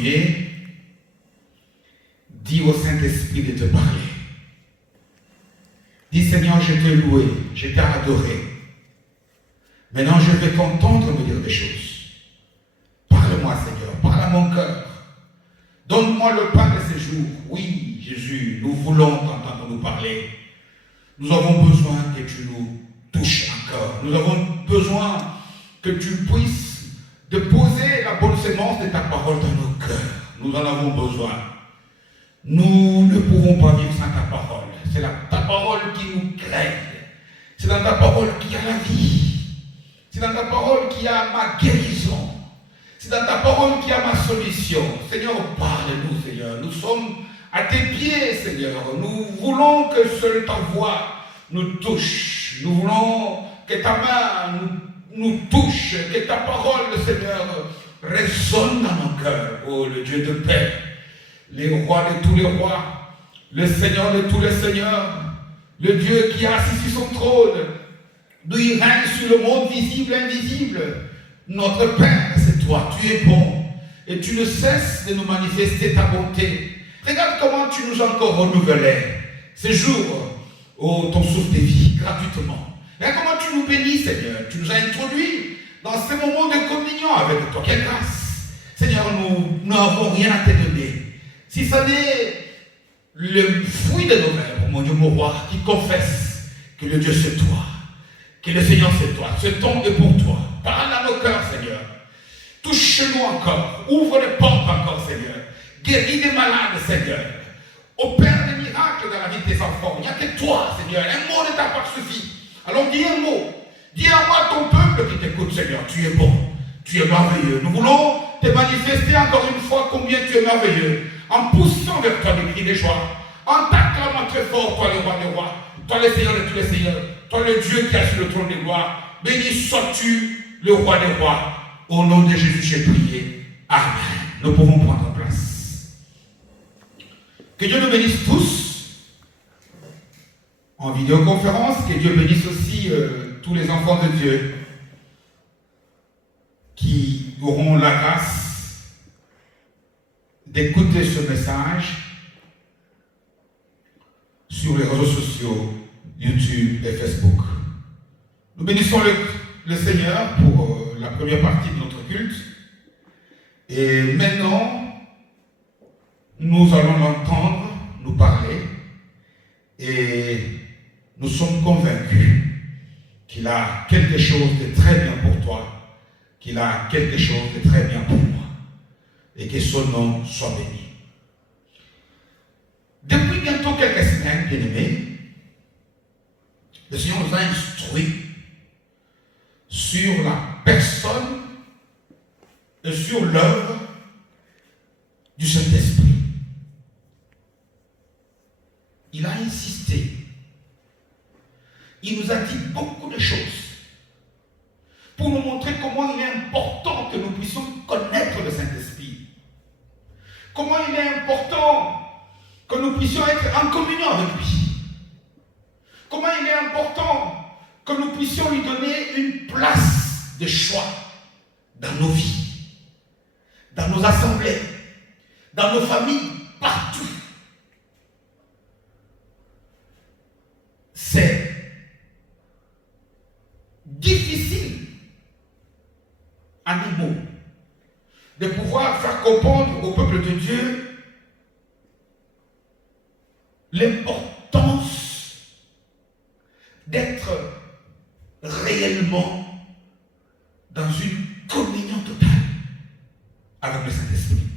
tu es, dis au Saint-Esprit de te parler. Dis Seigneur, je t'ai loué, je t'ai adoré. Maintenant, je vais t'entendre me dire des choses. Parle-moi, Seigneur, parle à mon cœur. Donne-moi le pain de ces jours. Oui, Jésus, nous voulons t'entendre nous parler. Nous avons besoin que tu nous touches encore. Nous avons besoin que tu puisses déposer la bonne sémence de ta parole dans nos cœurs. Nous en avons besoin. Nous ne pouvons pas vivre sans ta parole. C'est ta parole qui nous crée. C'est dans ta parole qu'il y a la vie. C'est dans ta parole qu'il y a ma guérison. C'est dans ta parole qu'il y a ma solution. Seigneur, parle-nous, Seigneur. Nous sommes à tes pieds, Seigneur. Nous voulons que seule ta voix nous touche. Nous voulons que ta main nous touche. Que ta parole, Seigneur, résonne dans nos cœurs. Oh, le Dieu de paix, les rois de tous les rois, le Seigneur de tous les seigneurs, le Dieu qui est assis sur son trône, d'où il règne sur le monde visible et invisible. Notre Père, c'est toi, tu es bon, et tu ne cesses de nous manifester ta bonté. Regarde comment tu nous as encore renouvelé ces jours, oh, ton souffle de vie, gratuitement. Regarde comment tu nous bénis, Seigneur. Tu nous as introduits dans ces moments de communion avec toi. Quelle grâce. Seigneur, nous n'avons rien à te donner. Si ce n'est le fruit de nos lèvres, mon Dieu, mon roi, qui confesse que le Dieu c'est toi, que le Seigneur c'est toi, ce temps est pour toi. Parle à nos cœurs, Seigneur. Touche-nous encore. Ouvre les portes encore, Seigneur. Guéris les malades, Seigneur. Opère des miracles dans la vie de tes enfants. Il n'y a que toi, Seigneur. Un mot de ta part suffit. Alors dis un mot. Dis à moi ton peuple qui t'écoute, Seigneur. Tu es bon. Tu es merveilleux. Nous voulons te manifester encore une fois combien tu es merveilleux. En poussant vers toi des cris de joie. En t'acclamant très fort, toi le roi des rois. Toi le Seigneur de tous les seigneurs. Toi le Dieu qui est sur le trône des gloires. Béni sois-tu, le roi des rois. Au nom de Jésus, j'ai prié. Amen. Nous pouvons prendre place. Que Dieu nous bénisse tous en vidéoconférence. Que Dieu bénisse aussi tous les enfants de Dieu qui auront la grâce d'écouter ce message sur les réseaux sociaux, YouTube et Facebook. Nous bénissons le Seigneur pour la première partie de notre culte. Et maintenant, nous allons l'entendre nous parler. Et nous sommes convaincus qu'il a quelque chose de très bien pour toi, qu'il a quelque chose de très bien pour moi. Et que son nom soit béni. Depuis bientôt quelques semaines, bien-aimés, le Seigneur nous a instruits sur la personne et sur l'œuvre du Saint-Esprit. Il a insisté. Il nous a dit beaucoup de choses pour nous montrer comment il est important que nous puissions connaître le Saint-Esprit. Comment il est important que nous puissions être en communion avec lui. Comment il est important que nous puissions lui donner une place de choix dans nos vies, dans nos assemblées, dans nos familles, partout. C'est difficile, en un mot, de pouvoir faire comprendre au peuple de Dieu l'importance d'être réellement dans une communion totale avec le Saint-Esprit.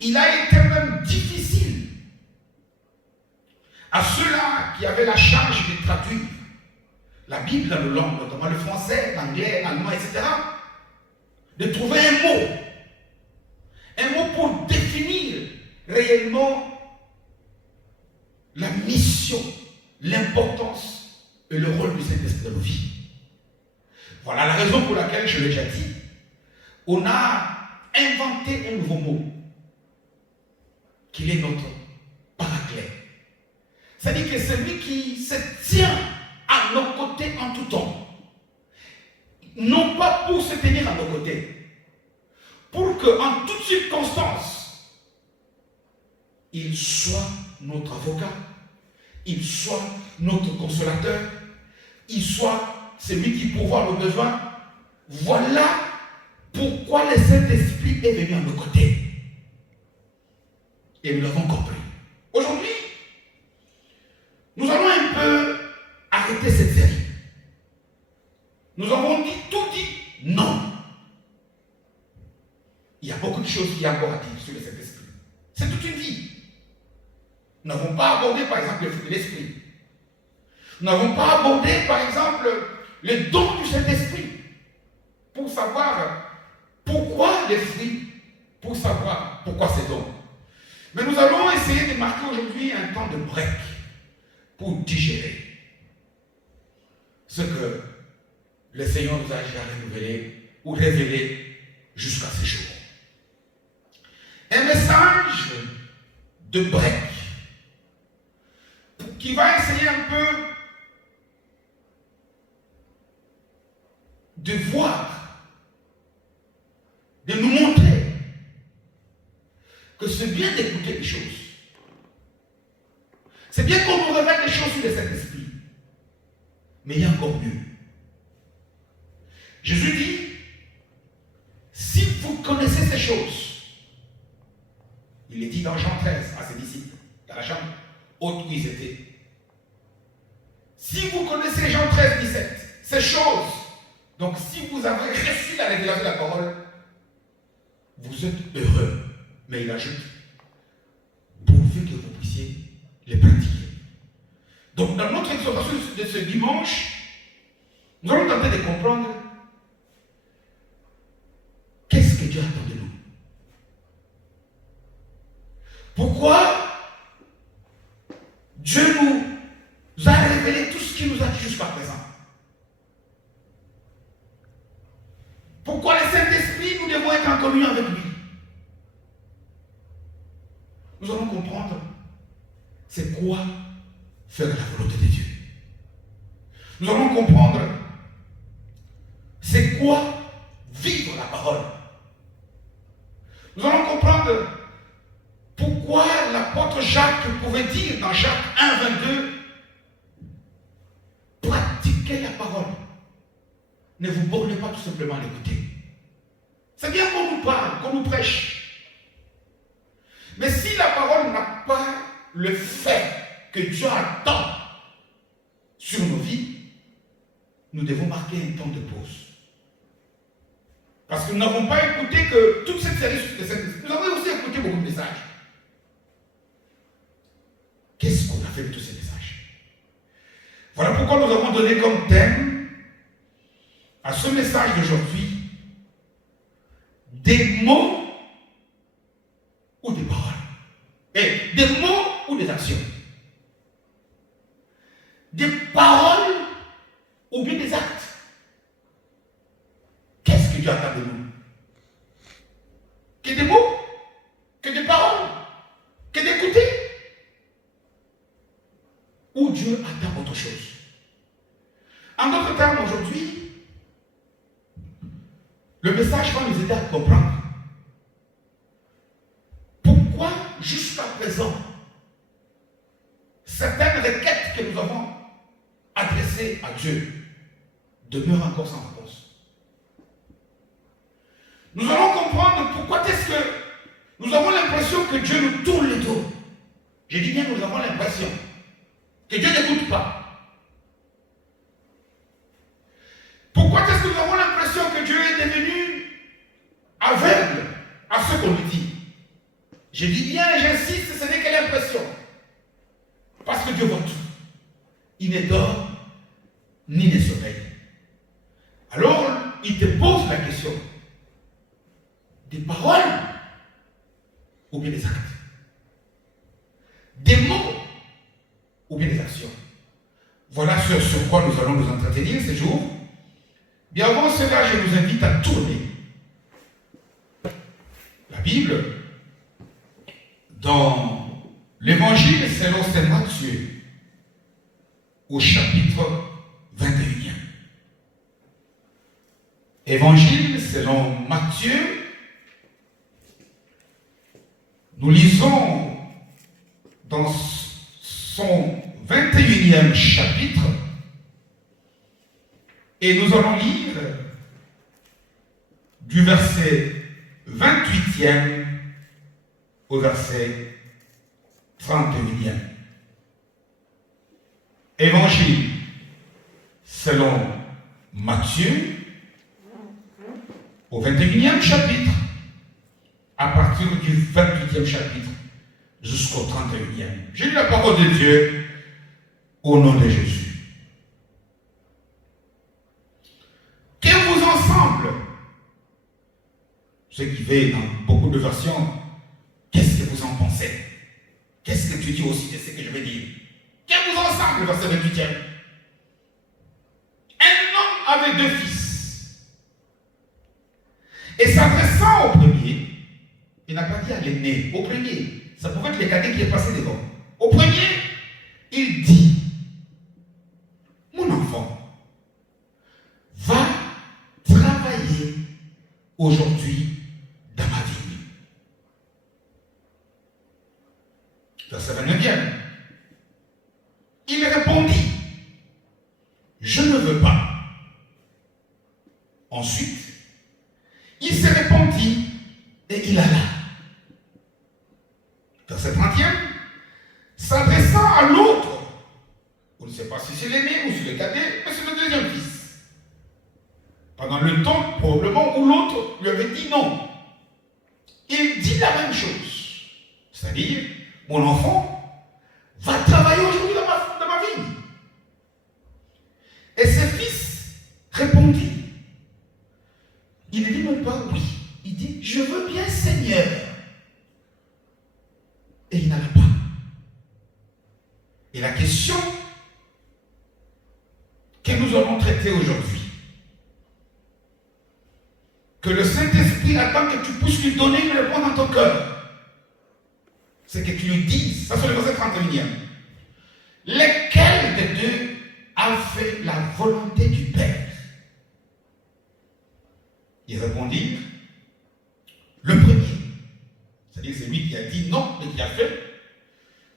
Il a été même difficile à ceux-là qui avaient la charge de traduire la Bible dans nos langues, notamment le français, l'anglais, l'allemand, etc., de trouver un mot pour définir réellement la mission, l'importance et le rôle du Saint-Esprit dans nos vies. Voilà la raison pour laquelle, je l'ai déjà dit, on a inventé un nouveau mot, qui est notre paraclet. C'est-à-dire que c'est celui qui se tient à nos côtés en tout temps. Non pas pour se tenir à nos côtés, pour qu'en toutes circonstances, il soit notre avocat, il soit notre consolateur, il soit celui qui pourvoit nos besoins. Voilà pourquoi le Saint-Esprit est venu à nos côtés. Et nous l'avons compris. Aujourd'hui, nous allons un peu arrêter cette série. Nous avons tout dit non. Il y a beaucoup de choses qu'il y a encore à dire sur le Saint-Esprit. C'est toute une vie. Nous n'avons pas abordé, par exemple, le fruit de l'Esprit. Nous n'avons pas abordé, par exemple, le don du Saint-Esprit pour savoir pourquoi les fruits, pour savoir pourquoi ces dons. Mais nous allons essayer de marquer aujourd'hui un temps de break pour digérer ce que le Seigneur nous a déjà renouvelé ou révélé jusqu'à ce jour. Un message de break qui va essayer un peu de voir, de nous montrer que c'est bien d'écouter les choses. C'est bien qu'on nous révèle des choses sur le Saint-Esprit. Mais il y a encore mieux. Jésus dit, si vous connaissez ces choses, il est dit dans Jean 13 à ses disciples, dans la chambre haute où ils étaient. Si vous connaissez Jean 13, 17, ces choses, donc si vous avez reçu la révélation de la parole, vous êtes heureux. Mais il ajoute, pourvu que vous puissiez les pratiquer. Donc dans notre exhortation de ce dimanche, nous allons tenter de comprendre qu'est-ce que Dieu attend de nous. Pourquoi Dieu nous a révélé tout ce qu'il nous a dit jusqu'à présent. Pourquoi le Saint-Esprit, nous devons être en communion avec lui. Nous allons comprendre c'est quoi faire la volonté de Dieu. Nous allons comprendre c'est quoi vivre la parole. Nous allons comprendre pourquoi l'apôtre Jacques pouvait dire dans Jacques 1, 22, pratiquez la parole. Ne vous bornez pas tout simplement à l'écouter. C'est bien qu'on nous parle, qu'on nous prêche. Mais si la parole n'a pas le fait que Dieu attend sur nos vies, nous devons marquer un temps de pause. Parce que nous n'avons pas écouté que toute cette série, nous avons aussi écouté beaucoup de messages. Qu'est-ce qu'on a fait de tous ces messages? Voilà pourquoi nous avons donné comme thème à ce message d'aujourd'hui des mots ou des paroles. Et des mots ou des actions. Des paroles ou bien des actes. Qu'est-ce que Dieu attend de nous? Que des mots? Que des paroles? Que d'écouter? Ou Dieu attend autre chose? En d'autres termes, aujourd'hui, le message va nous aider à comprendre pourquoi jusqu'à présent certaines requêtes que nous avons adressées à Dieu demeurent encore sans réponse. Nous allons comprendre pourquoi est-ce que nous avons l'impression que Dieu nous tourne le dos. Je dis bien nous avons l'impression que Dieu n'écoute pas. Pourquoi est-ce que nous avons l'impression que Dieu est devenu aveugle à ce qu'on lui dit? Je dis bien, j'insiste, ce n'est que l'impression. Parce que Dieu voit tout. Il ne dort ni ne sommeille. Alors, il te pose la question. Des paroles ou bien des actes? Des mots ou bien des actions? Voilà sur quoi nous allons nous entretenir ce jour. Bien avant cela, je vous invite à tourner la Bible dans l'Évangile selon saint Matthieu au chapitre 21. Évangile selon Matthieu Nous lisons dans son 21e chapitre et nous allons lire du verset 28e au verset 31e. Évangile selon Matthieu au 21e chapitre, à partir du 28e chapitre jusqu'au 31e. J'ai lu la parole de Dieu au nom de Jésus. Que vous ensemble, ce qui fait dans beaucoup de versions, qu'est-ce que vous en pensez? Qu'est-ce que tu dis aussi de ce que je vais dire? Que vous ensemble, verset 28e. Un homme avait 2 fils. Et s'adressant au premier, il n'a pas dit à l'aîné, au premier. Ça pouvait être le cadet qui est passé devant. Au premier, il dit, mon enfant, va travailler aujourd'hui dans ma vigne. Verset 29e. Il répondit, je ne veux pas. Ensuite, il se répandit et il alla. Verset 30e, s'adressant à l'autre, on ne sait pas si c'est l'aîné ou si c'est le cadet, mais c'est le deuxième fils. Pendant le temps, probablement, où l'autre lui avait dit non. Il dit la même chose. C'est-à-dire, mon enfant va travailler aujourd'hui dans ma vigne. Et ses fils répondit. Il ne dit même pas oui. Il dit, je veux bien, Seigneur. Et il n'avait pas. Et la question que nous allons traiter aujourd'hui, que le Saint-Esprit attend que tu puisses lui donner une réponse dans ton cœur, c'est que tu lui dises, ça c'est le verset 31e, lequel des deux a fait la volonté du Père? Ils répondirent, le premier. C'est-à-dire c'est lui qui a dit non, mais qui a fait.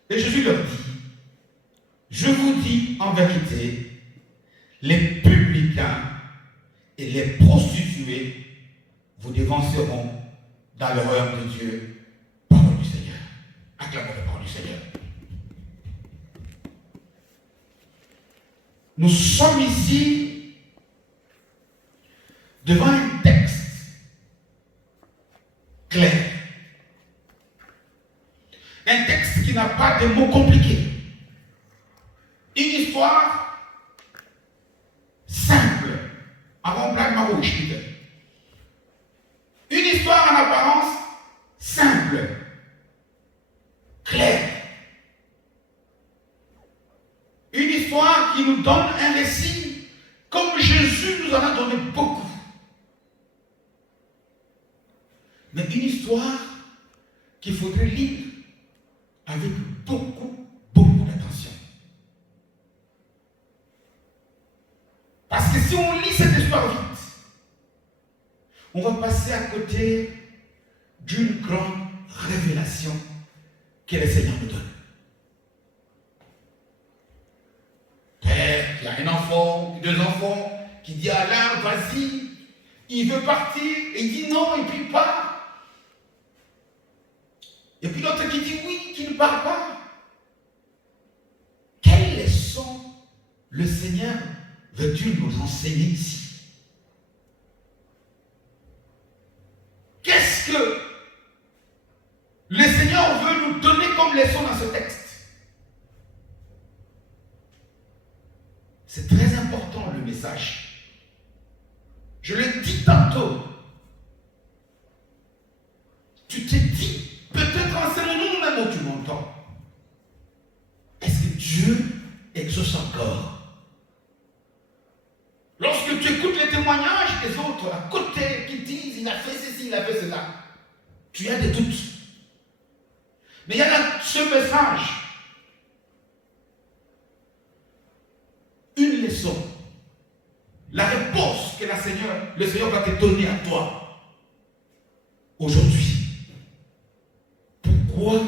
Et Jésus leur dit, je vous dis en vérité, les publicains et les prostituées vous dévanceront dans le royaume de Dieu. Parole du Seigneur. Acclamons la parole du Seigneur. Nous sommes ici devant un texte clair. Un texte qui n'a pas de mots compliqués. Une histoire simple. Avant blague marouche. Une histoire en apparence simple. Claire. Une histoire qui nous donne un récit comme Jésus nous en a donné beaucoup. Mais une histoire qu'il faudrait lire avec beaucoup d'attention. Parce que si on lit cette histoire vite, on va passer à côté d'une grande révélation que le Seigneur nous donne. Père, il y a un enfant, 2 enfants, qui dit à l'un, vas-y, il veut partir, et il dit non, et puis il part. Et puis l'autre qui dit oui, qui ne part pas. Quelle leçon le Seigneur veut-il nous enseigner ici? Qu'est-ce que le Seigneur veut nous donner comme leçon dans ce texte? C'est très important le message. Je le dis tantôt. Tu te dis, peut-être en ce moment même où tu m'entends, est-ce que Dieu exauce encore? Lorsque tu écoutes les témoignages des autres à côté qui disent, il a fait ceci, il a fait cela, tu as des doutes. Mais il y a là ce message. Une leçon. La réponse que le Seigneur va te donner à toi aujourd'hui. Pourquoi pourquoi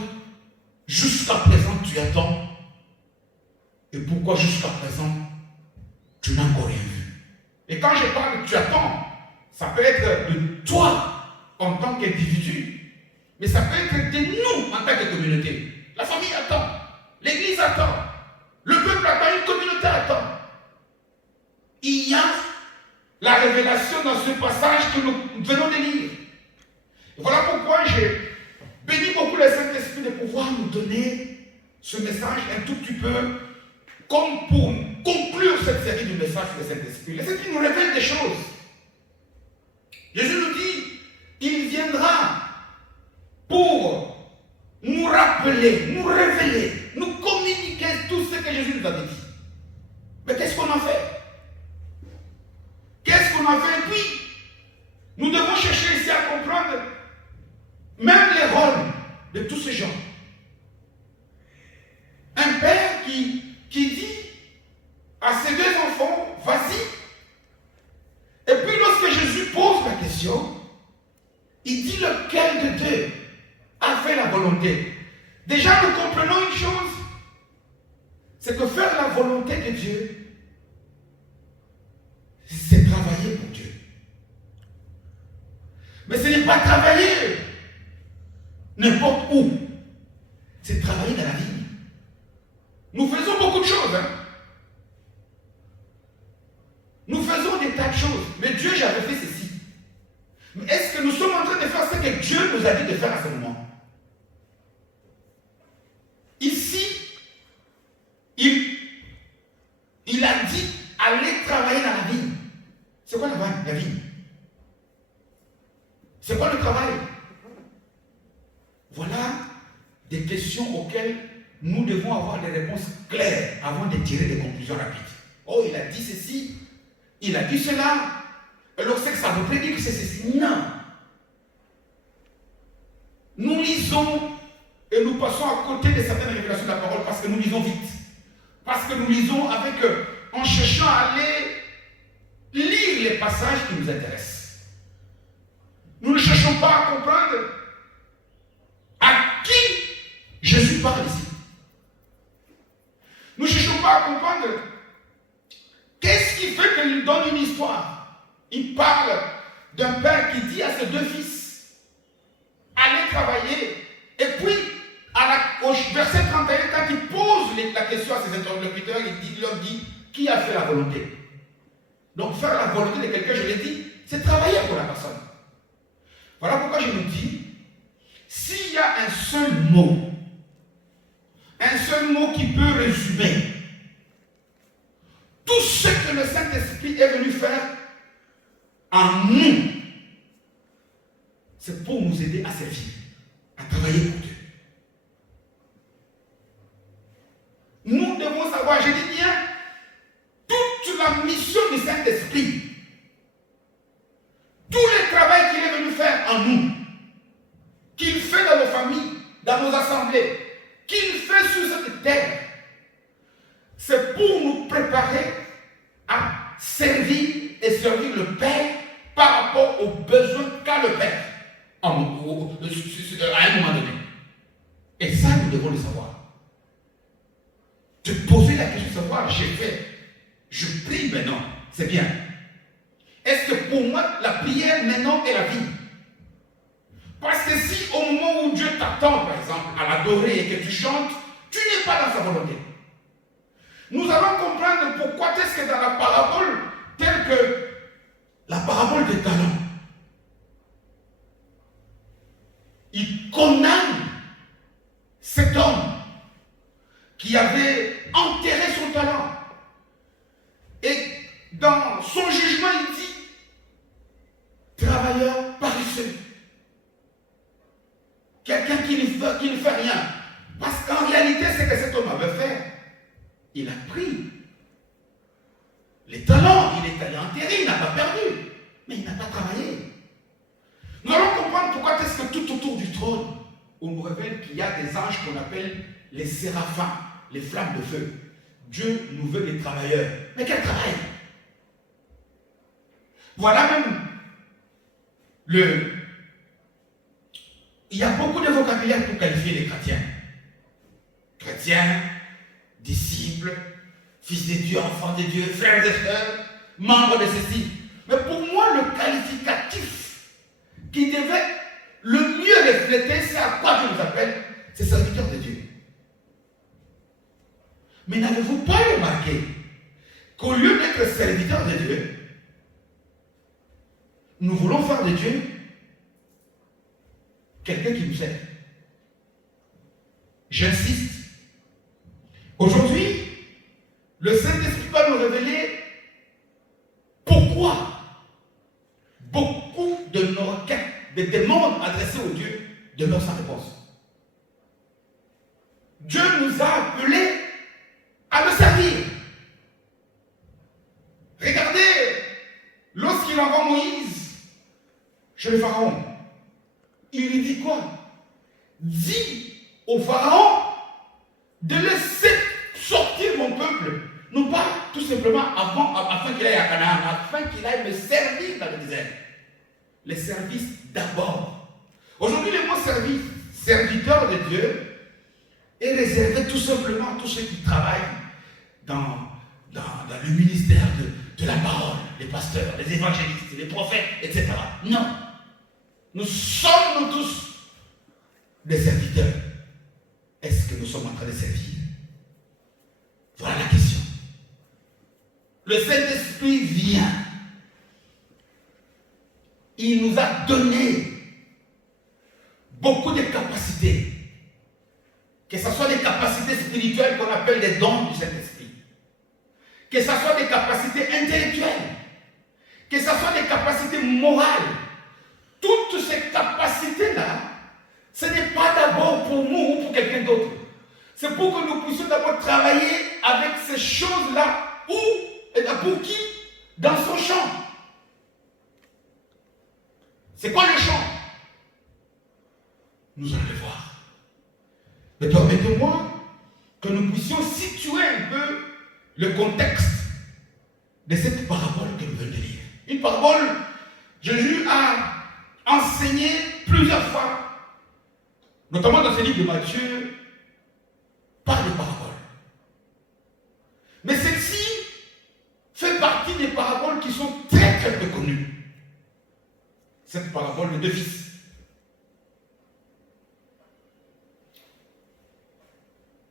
jusqu'à présent tu attends et pourquoi jusqu'à présent tu n'as encore rien vu. Et quand je parle de tu attends, ça peut être de toi en tant qu'individu, mais ça peut être de nous en tant que communauté. La famille attend, l'église attend, le peuple attend, une communauté attend. Il y a la révélation dans ce passage que nous venons de lire. Et voilà pourquoi j'ai béni beaucoup le Saint-Esprit de pouvoir nous donner ce message un tout petit peu comme pour conclure cette série de messages du Saint-Esprit. Le Saint-Esprit nous révèle des choses. Jésus nous dit, il viendra pour nous rappeler, nous révéler, nous communiquer tout ce que Jésus nous a dit. Mais qu'est-ce qu'on en fait? Qu'est-ce qu'on en fait? Et puis, nous devons chercher ici à comprendre même les rôles de tous ces gens. Un père qui dit à ses deux enfants, vas-y. Et puis lorsque Jésus pose la question, il dit lequel de deux a fait la volonté. Déjà, nous comprenons une chose, c'est que faire la volonté de Dieu, c'est travailler pour Dieu. Mais ce n'est pas travailler n'importe où, c'est travailler dans la vie. Nous faisons beaucoup de choses. Nous faisons des tas de choses. Mais Dieu, j'avais fait ceci. Mais est-ce que nous sommes en train de faire ce que Dieu nous a dit de faire à ce moment? Ici, il a dit, allez travailler dans la vie. C'est quoi la vie? C'est quoi le travail? Voilà des questions auxquelles nous devons avoir des réponses claires avant de tirer des conclusions rapides. Oh, il a dit ceci, il a dit cela. Alors c'est que ça veut dire que c'est ceci. Non. Nous lisons et nous passons à côté de certaines révélations de la parole parce que nous lisons vite. Parce que nous lisons en cherchant à aller lire les passages qui nous intéressent. Nous ne cherchons pas à comprendre à qui Jésus parle ici. Nous ne cherchons pas à comprendre qu'est-ce qui fait qu'il donne une histoire. Il parle d'un père qui dit à ses deux fils, allez travailler. Et puis, au verset 31, quand il pose la question à ses interlocuteurs, il leur dit, qui a fait la volonté? Donc faire la volonté de quelqu'un, je l'ai dit, c'est travailler pour la personne. Voilà pourquoi je me dis, s'il y a un seul mot qui peut résumer tout ce que le Saint-Esprit est venu faire en nous, c'est pour nous aider à servir, à travailler pour Dieu. Nous devons savoir, je dis bien, toute la mission du Saint-Esprit, tout le travail qu'il est venu faire en nous, qu'il fait dans nos familles, dans nos assemblées, qu'il fait sur cette terre, c'est pour nous préparer à servir et servir le Père par rapport aux besoins qu'a le Père à un moment donné. Et ça, nous devons le savoir. Te poser la question de savoir, j'ai fait, je prie maintenant, c'est bien. Est-ce que pour moi, la prière maintenant est la vie? Parce que si au moment où Dieu t'attend, par exemple, à l'adorer et que tu chantes, tu n'es pas dans sa volonté. Nous allons comprendre pourquoi est-ce que dans la parabole, telle que la parabole des talents, il condamne cet homme qui avait enterré son talent. Et dans son jugement, il dit, travailleur paresseux. Quelqu'un qui ne fait rien. Parce qu'en réalité, c'est que cet homme avait fait. Il a pris les talents, il est allé enterrer, il n'a pas perdu. Mais il n'a pas travaillé. Nous allons comprendre pourquoi est-ce que tout autour du trône, on nous révèle qu'il y a des anges qu'on appelle les séraphins, les flammes de feu. Dieu nous veut des travailleurs. Mais quel travail? Voilà même il y a beaucoup de vocabulaire pour qualifier les chrétiens. Chrétiens, disciples, fils de Dieu, enfants de Dieu, frères et sœurs, membres de ceci. Mais pour moi, le qualificatif qui devait le mieux refléter, c'est à quoi je vous appelle, c'est serviteurs de Dieu. Mais n'avez-vous pas remarqué qu'au lieu d'être serviteurs de Dieu, nous voulons faire de Dieu quelqu'un qui nous aide? J'insiste. Aujourd'hui, le Saint-Esprit va nous révéler pourquoi beaucoup de nos requêtes, des demandes adressées au Dieu demeurent sans réponse. Dieu nous a appelés à le servir. Regardez, lorsqu'il envoie Moïse chez le Pharaon, il lui dit quoi? Dis au Pharaon de laisser sortir mon peuple, non pas tout simplement afin qu'il aille à Canaan, afin qu'il aille me servir dans le désert. Les services d'abord. Aujourd'hui, le mot service, serviteur de Dieu, est réservé tout simplement à tous ceux qui travaillent dans le ministère de la parole, les pasteurs, les évangélistes, les prophètes, etc. Non. Nous sommes nous tous des serviteurs. Est-ce que nous sommes en train de servir? Voilà la question. Le Saint-Esprit vient. Il nous a donné beaucoup de capacités. Que ce soit des capacités spirituelles qu'on appelle les dons du Saint-Esprit. Que ce soit des capacités intellectuelles. Que ce soit des capacités morales. Toutes ces capacités-là, ce n'est pas d'abord pour nous ou pour quelqu'un d'autre. C'est pour que nous puissions d'abord travailler avec ces choses-là. Où et pour qui? Dans son champ. C'est quoi le champ? Nous allons le voir. Mais permettez-moi que nous puissions situer un peu le contexte de cette parabole que nous venons de lire. Une parabole, Jésus a enseigné plusieurs fois, notamment dans ce livre de Matthieu, par des paraboles. Mais celle-ci fait partie des paraboles qui sont très très peu connues. Cette parabole de deux fils.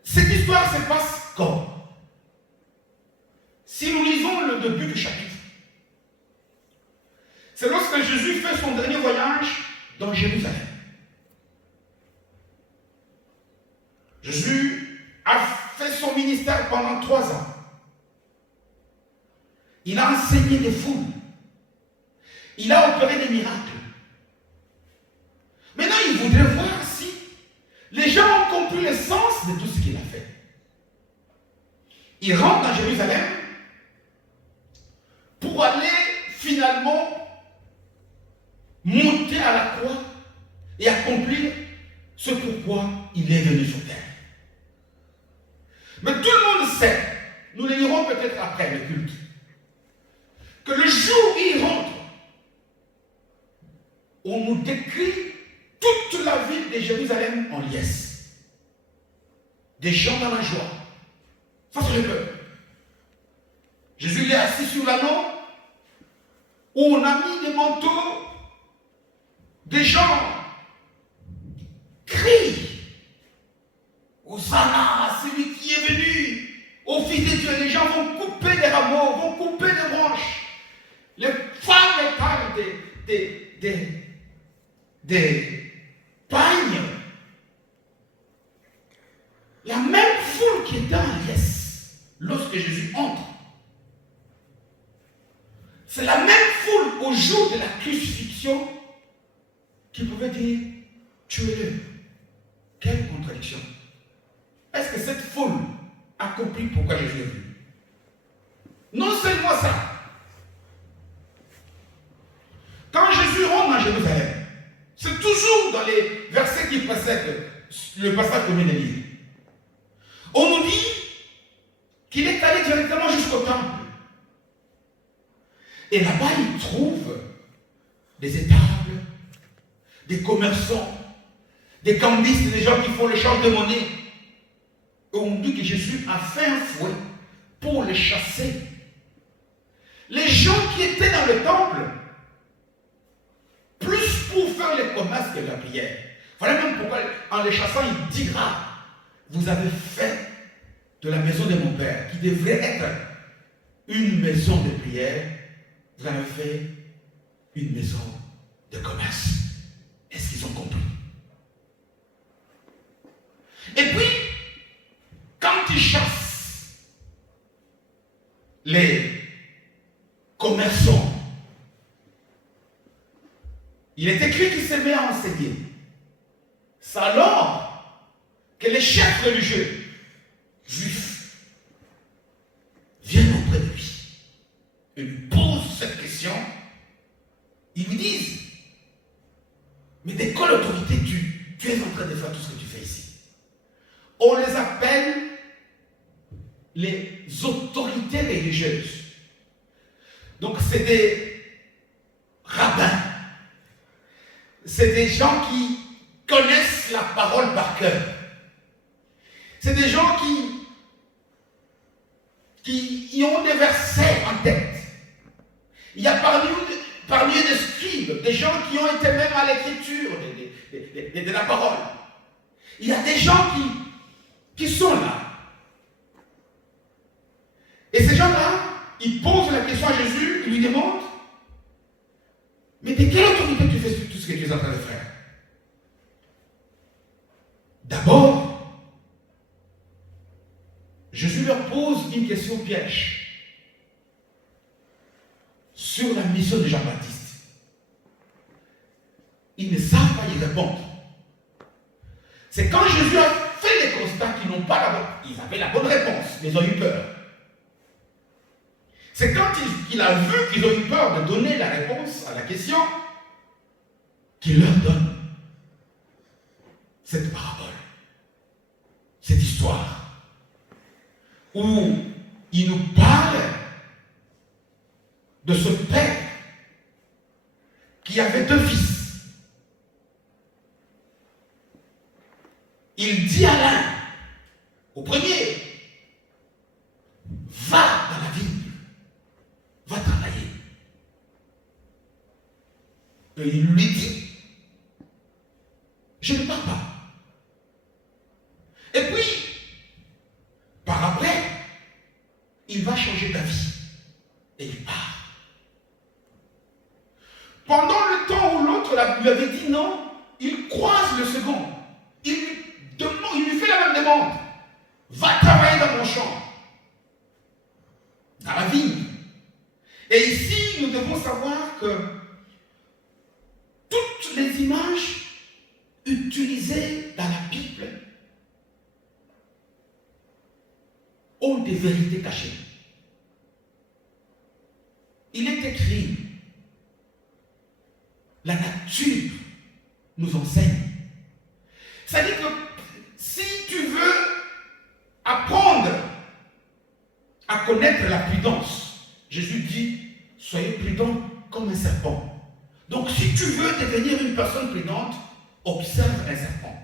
Cette histoire se passe comme? Si nous lisons le début du chapitre, c'est lorsque Jésus fait son dernier voyage dans Jérusalem. Jésus a fait son ministère pendant 3 ans. Il a enseigné des foules. Il a opéré des miracles. Maintenant, il voudrait voir si les gens ont compris le sens de tout ce qu'il a fait. Il rentre dans Jérusalem pour aller finalement monter à la croix et accomplir ce pourquoi il est venu sur terre. Mais tout le monde sait, nous le lirons peut-être après le culte, que le jour où il rentre, on nous décrit toute la ville de Jérusalem en liesse. Des gens dans la joie. Ça c'est le peuple. Jésus il est assis sur l'anneau où on a mis des manteaux. Des gens crient Hosanna à celui qui est venu, au Fils de Dieu. Les gens vont couper des rameaux, vont couper des branches. Les femmes épargnent des pagnes. La même foule qui était en liesse lorsque Jésus entre. C'est la même foule au jour de la crucifixion qui pouvait dire tuez-le. Quelle contradiction. Est-ce que cette foule a compris pourquoi Jésus est venu? Non seulement ça. Quand Jésus rentre dans Jérusalem, c'est toujours dans les versets qui précèdent le passage que nous venons de lire. On nous dit qu'il est allé directement jusqu'au temple. Et là-bas, il trouve des étables, des commerçants, des cambistes, des gens qui font l'échange de monnaie. Et on dit que Jésus a fait un fouet pour les chasser. Les gens qui étaient dans le temple, plus pour faire les commerces que la prière. Voilà même pourquoi, en les chassant, il dira, vous avez fait de la maison de mon Père, qui devrait être une maison de prière, vous avez fait une maison de commerce. Est-ce qu'ils ont compris? Et puis, quand ils chassent les commerçants, il est écrit qu'ils se met à enseigner. C'est alors que les chefs religieux juifs viennent auprès de lui et lui posent cette question. Ils lui disent, mais de quelle autorité tu es en train de faire tout ce que tu fais ici? On les appelle les autorités religieuses. Donc c'est des rabbins. C'est des gens qui connaissent la parole par cœur. C'est des gens qui ont des versets en tête. Il y a parmi eux des scribes, des gens qui ont été même à l'écriture de la parole. Il y a des gens qui sont là. Et ces gens-là, ils posent la question à Jésus, ils lui demandent, mais de quelle autorité tu fais tout ce que tu es en train de faire? D'abord, Jésus leur pose une question piège sur la mission de Jean-Baptiste. Ils ne savent pas y répondre. C'est quand Jésus a fait les constats qu'ils n'ont pas la bonne, ils avaient la bonne réponse, mais ils ont eu peur. C'est quand il a vu qu'ils ont eu peur de donner la réponse à la question qu'il leur donne cette parabole, cette histoire, où il nous parle de ce père qui avait deux fils. Il dit à l'un, au premier, va dans la vigne, va travailler. Et il lui dit, je ne pars pas. Et puis, par après, il va changer d'avis. Et il part. Pendant le temps où l'autre lui avait dit non, il croise le second. Il lui fait la même demande. Va travailler dans mon champ. Dans la vigne. Et ici, nous devons savoir que toutes les images utilisées dans la Bible ont des vérités cachées. Il est écrit, la nature nous enseigne. C'est-à-dire que si tu veux apprendre à connaître la prudence, Jésus dit, soyez prudents comme un serpent. Donc si tu veux devenir une personne prudente, observe un serpent.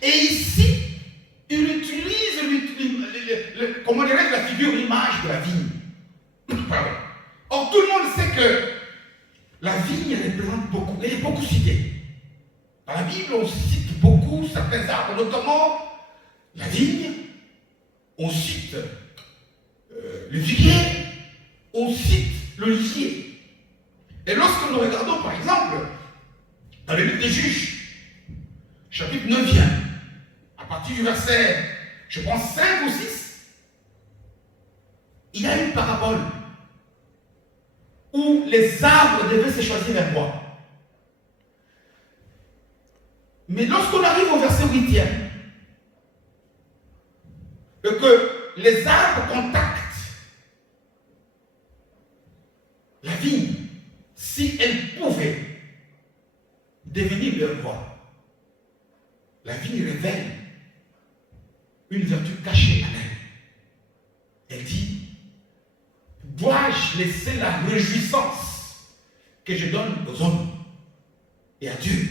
Et ici, il utilise comment dirais-je, la figure, l'image de la vigne. Pardon. Or, tout le monde sait que la vigne représente beaucoup, elle est beaucoup citée. Dans la Bible, on cite beaucoup certains arbres, notamment la vigne, on cite le figuier, on cite l'olivier. Et lorsque nous regardons, par exemple, dans le livre des Juges, chapitre 9, à partir du verset, je pense 5 ou 6, il y a une parabole où les arbres devaient se choisir un roi. Mais lorsqu'on arrive au verset 8, et que les arbres contactent la vigne, si elle pouvait devenir leur roi, la vigne révèle une vertu cachée en elle. Elle dit, dois-je laisser la réjouissance que je donne aux hommes et à Dieu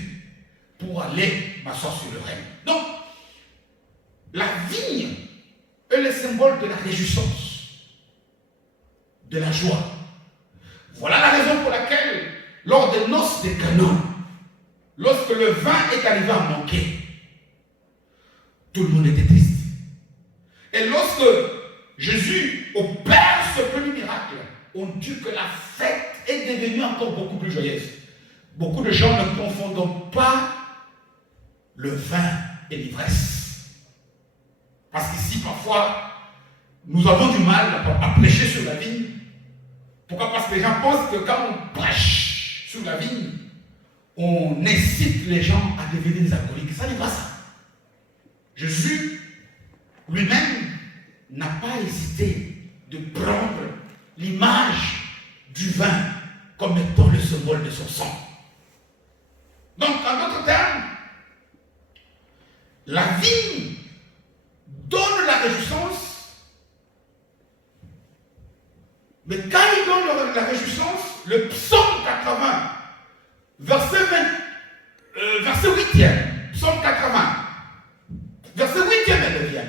pour aller m'asseoir sur le règne. Donc, la vigne est le symbole de la réjouissance, de la joie. Voilà la raison pour laquelle, lors des noces de Canaan, lorsque le vin est arrivé à manquer, tout le monde était triste. Et lorsque Jésus opère ce premier miracle, on dit que la fête est devenue encore beaucoup plus joyeuse. Beaucoup de gens ne confondent pas le vin et l'ivresse. Parce qu'ici, parfois, nous avons du mal à prêcher sur la vigne. Pourquoi? Parce que les gens pensent que quand on prêche sur la vigne, on incite les gens à devenir des alcooliques. Ça n'est pas ça. Jésus lui-même n'a pas hésité de prendre l'image du vin comme étant le symbole de son sang. Donc, en d'autres termes, la vigne donne la réjouissance, mais quand il donne la réjouissance, le psaume 80, verset 8e, psaume 80, verset 8e et 9e,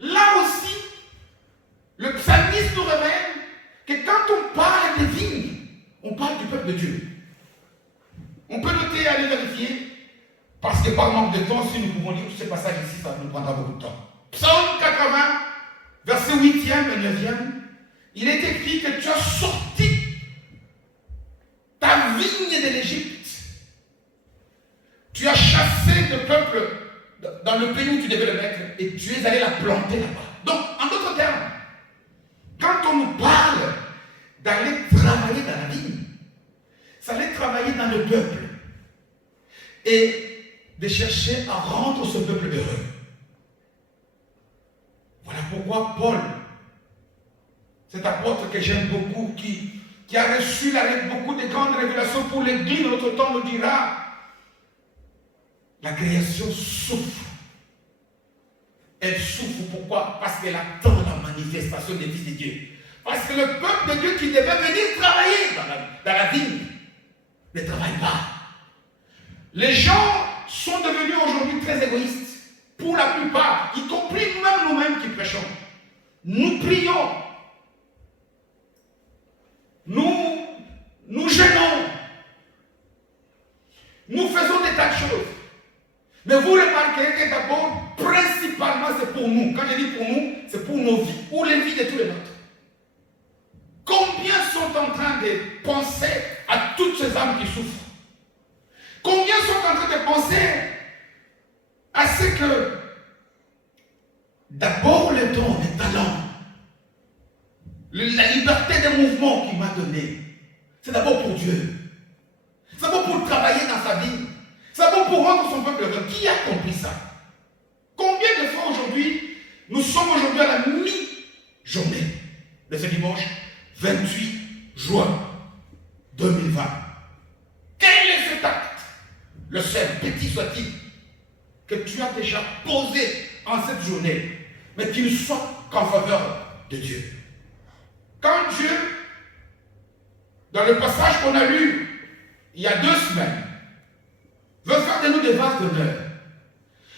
là aussi, le psalmiste nous révèle que quand on parle des vignes, on parle du peuple de Dieu. On peut noter et aller vérifier, parce que par manque de temps, si nous pouvons lire tous ces passages ici, ça nous prendra beaucoup de temps. Psaume 80, verset 8e et 9e, il est écrit que tu as sorti ta vigne de l'Égypte. Tu as chassé le peuple dans le pays où tu devais le mettre et tu es allé la planter là-bas. Donc, en d'autres termes, quand on nous parle d'aller travailler dans la vigne, ça allait travailler dans le peuple et de chercher à rendre ce peuple heureux. Voilà pourquoi Paul, cet apôtre que j'aime beaucoup, qui a reçu beaucoup de grandes révélations pour l'Église de notre temps, nous dira: la création souffre. Elle souffre pourquoi? Parce qu'elle attend la manifestation des fils de Dieu. Parce que le peuple de Dieu qui devait venir travailler dans la vigne ne travaille pas. Les gens sont devenus aujourd'hui très égoïstes. Pour la plupart, y compris nous-mêmes qui prêchons. Nous prions. Nous gênons. Nous faisons des tas de choses. Mais vous remarquerez que d'abord, principalement, c'est pour nous. Quand je dis pour nous, c'est pour nos vies, ou les vies de tous les nôtres. Combien sont en train de penser à toutes ces âmes qui souffrent? Combien sont en train de penser à ce que d'abord le don, le talent, la liberté de mouvement qu'il m'a donné, c'est d'abord pour Dieu. C'est d'abord pour travailler dans sa vie. C'est d'abord pour rendre son peuple heureux. Qui a compris ça? Combien de fois aujourd'hui, nous sommes aujourd'hui à la mi-journée de ce dimanche 28 juin 2020. Quel est cet acte, le seul, petit soit-il, que tu as déjà posé en cette journée, mais qui ne soit qu'en faveur de Dieu? Quand Dieu, dans le passage qu'on a lu il y a 2 semaines, veut faire de nous des vases d'honneur,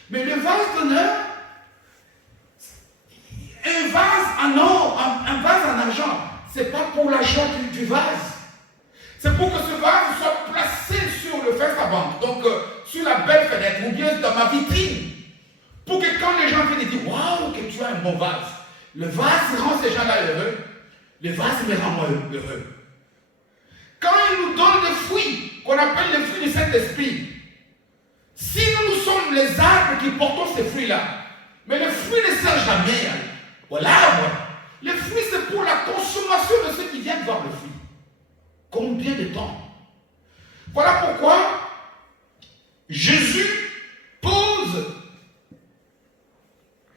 mais le vase d'honneur, un vase en or, un vase en argent, ce n'est pas pour l'achat du vase. C'est pour que ce vase soit placé sur le fest à banque, donc sur la belle fenêtre, ou bien dans ma vitrine. Pour que quand les gens viennent dire: waouh, que tu as un bon vase. Le vase rend ces gens-là heureux. Le vase me rend moi heureux. Quand il nous donne des fruits, qu'on appelle les fruits du Saint-Esprit, si nous sommes les arbres qui portons ces fruits-là, mais le fruit ne sert jamais à l'arbre. Le fruit, c'est pour la consommation de ceux qui viennent voir le fruit. Combien de temps? Voilà pourquoi Jésus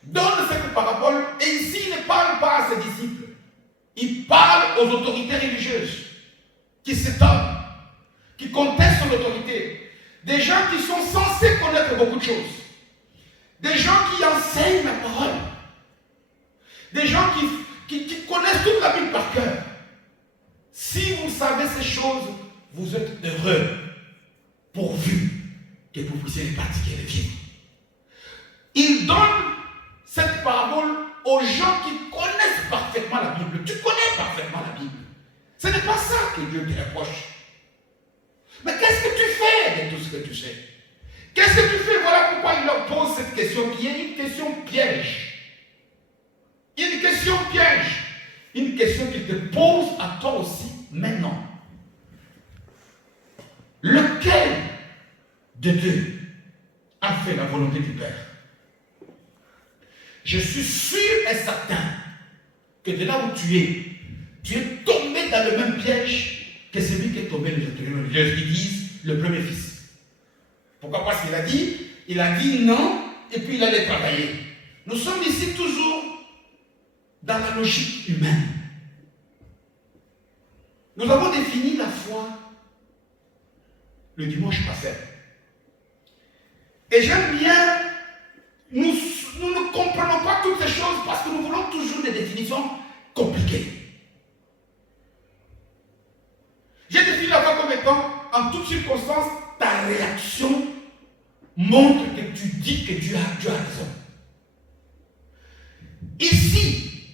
donne cette parabole, et ici il ne parle pas à ses disciples. Il parle aux autorités religieuses qui s'étonnent, qui contestent l'autorité. Des gens qui sont censés connaître beaucoup de choses. Des gens qui enseignent la parole. Des gens qui connaissent toute la Bible par cœur. Si vous savez ces choses, vous êtes heureux, pourvu. que vous puissiez les pratiquer et les vivre. Il donne cette parabole aux gens qui connaissent parfaitement la Bible. Tu connais parfaitement la Bible. Ce n'est pas ça que Dieu te reproche. Mais qu'est-ce que tu fais de tout ce que tu sais? Qu'est-ce que tu fais? Voilà pourquoi il leur pose cette question qui est une question piège. Il y a une question piège. Une question qu'il te pose à toi aussi maintenant. Lequel de deux a fait la volonté du Père? Je suis sûr et certain que de là où tu es tombé dans le même piège que celui qui est tombé les religieux qui disent le premier fils. Pourquoi? Parce qu'il a dit non et puis il allait travailler. Nous sommes ici toujours dans la logique humaine. Nous avons défini la foi le dimanche passé. Et j'aime bien, nous ne comprenons pas toutes ces choses parce que nous voulons toujours des définitions compliquées. J'ai défini la foi comme étant, en toutes circonstances, ta réaction montre que tu dis que Dieu a raison. Ici,